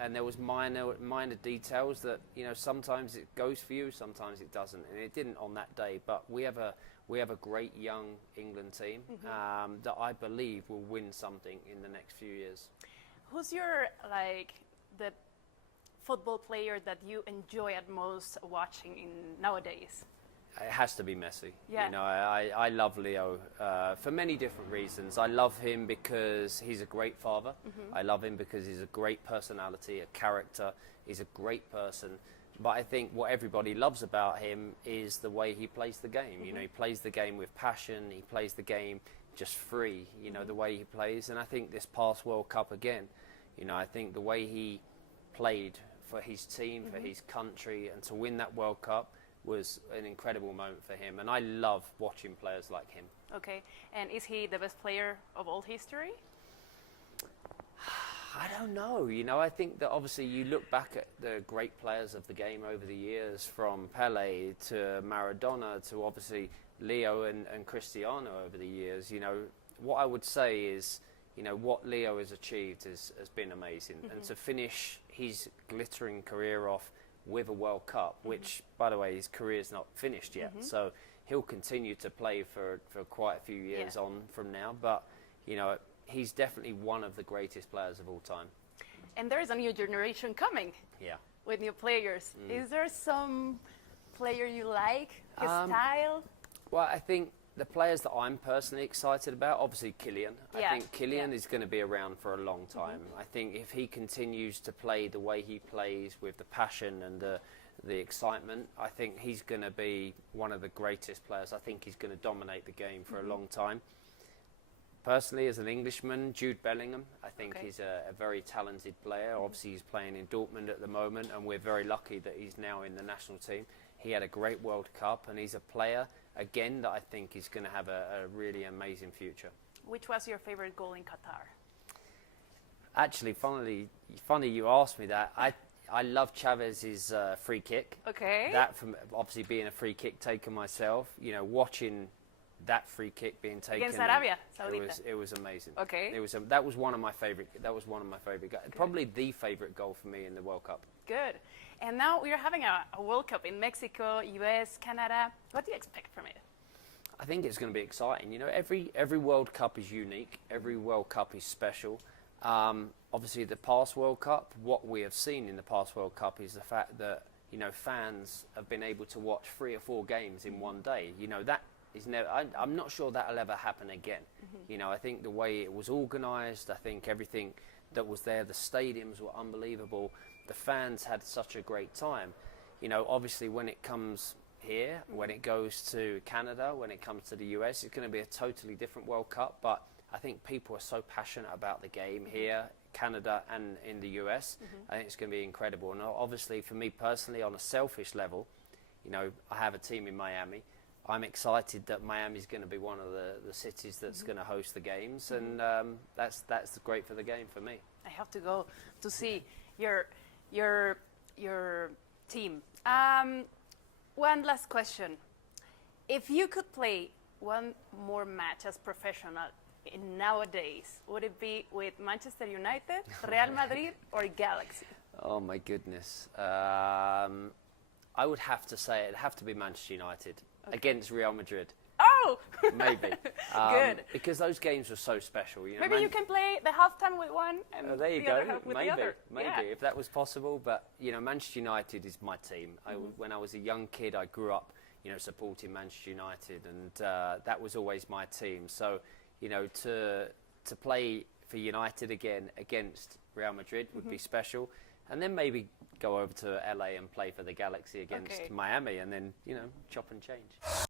And there was minor details that, you know, sometimes it goes for you, sometimes it doesn't, and it didn't on that day. But we have a great young England team that I believe will win something in the next few years. Who's your the football player that you enjoy at most watching nowadays? It has to be Messi. Yeah. You know, I love Leo for many different reasons. I love him because he's a great father. I love him because he's a great personality, a character. He's a great person. But I think what everybody loves about him is the way he plays the game. You know, he plays the game with passion. He plays the game just free, you know, the way he plays. And I think this past World Cup again, you know, I think the way he played for his team, for his country, and to win that World Cup was an incredible moment for him. And I love watching players like him. Okay. And is he the best player of all history? I don't know. You know, I think that obviously you look back at the great players of the game over the years, from Pele to Maradona to obviously Leo and Cristiano over the years. You know, what I would say is, you know, what Leo has achieved has been amazing. And to finish his glittering career off with a World Cup, which, by the way, his career's not finished yet. So he'll continue to play for quite a few years on from now. But, you know, he's definitely one of the greatest players of all time. And there is a new generation coming. Yeah. With new players. Is there some player you like, his style? Well, I think the players that I'm personally excited about, obviously Kylian. I think Kylian is going to be around for a long time. I think if he continues to play the way he plays, with the passion and the excitement, I think he's going to be one of the greatest players. I think he's going to dominate the game for a long time. Personally, as an Englishman, Jude Bellingham, I think he's a very talented player. Obviously, he's playing in Dortmund at the moment, and we're very lucky that he's now in the national team. He had a great World Cup, and he's a player, again, that I think is going to have a really amazing future. Which was your favorite goal in Qatar? Actually, funny you asked me that. I love Chavez's free kick. Okay. That, from obviously being a free kick taker myself, you know, watching that free kick being taken against Arabia Saudita. It was amazing. Okay. That was one of my favorite. Probably the favorite goal for me in the World Cup. Good. And now we are having a World Cup in Mexico, US, Canada. What do you expect from it? I think it's going to be exciting. You know, every World Cup is unique. Every World Cup is special. Obviously, the past World Cup, what we have seen in the past World Cup is the fact that, you know, fans have been able to watch 3 or 4 games in one day. You know, that is never. I'm not sure that'll ever happen again. You know, I think the way it was organised, I think everything that was there, the stadiums were unbelievable. The fans had such a great time. You know, obviously when it comes here, when it goes to Canada, when it comes to the US, it's going to be a totally different World Cup. But I think people are so passionate about the game here, Canada and in the US. I think it's going to be incredible. And obviously for me personally, on a selfish level, you know, I have a team in Miami. I'm excited that Miami's going to be one of the cities that's going to host the games, and that's great for the game for me. I have to go to see your team. One last question: if you could play one more match as professional in nowadays, would it be with Manchester United, Real Madrid, or Galaxy? Oh my goodness! I would have to say it'd have to be Manchester United. Against Real Madrid. Oh! Maybe. Good. Because those games were so special. You know, maybe you can play the halftime with one and there you the go. other half with the other. Maybe, if that was possible. But, you know, Manchester United is my team. When I was a young kid, I grew up, you know, supporting Manchester United, and that was always my team. So, you know, to play for United again against Real Madrid would be special. And then maybe go over to LA and play for the Galaxy against Miami, and then, you know, chop and change.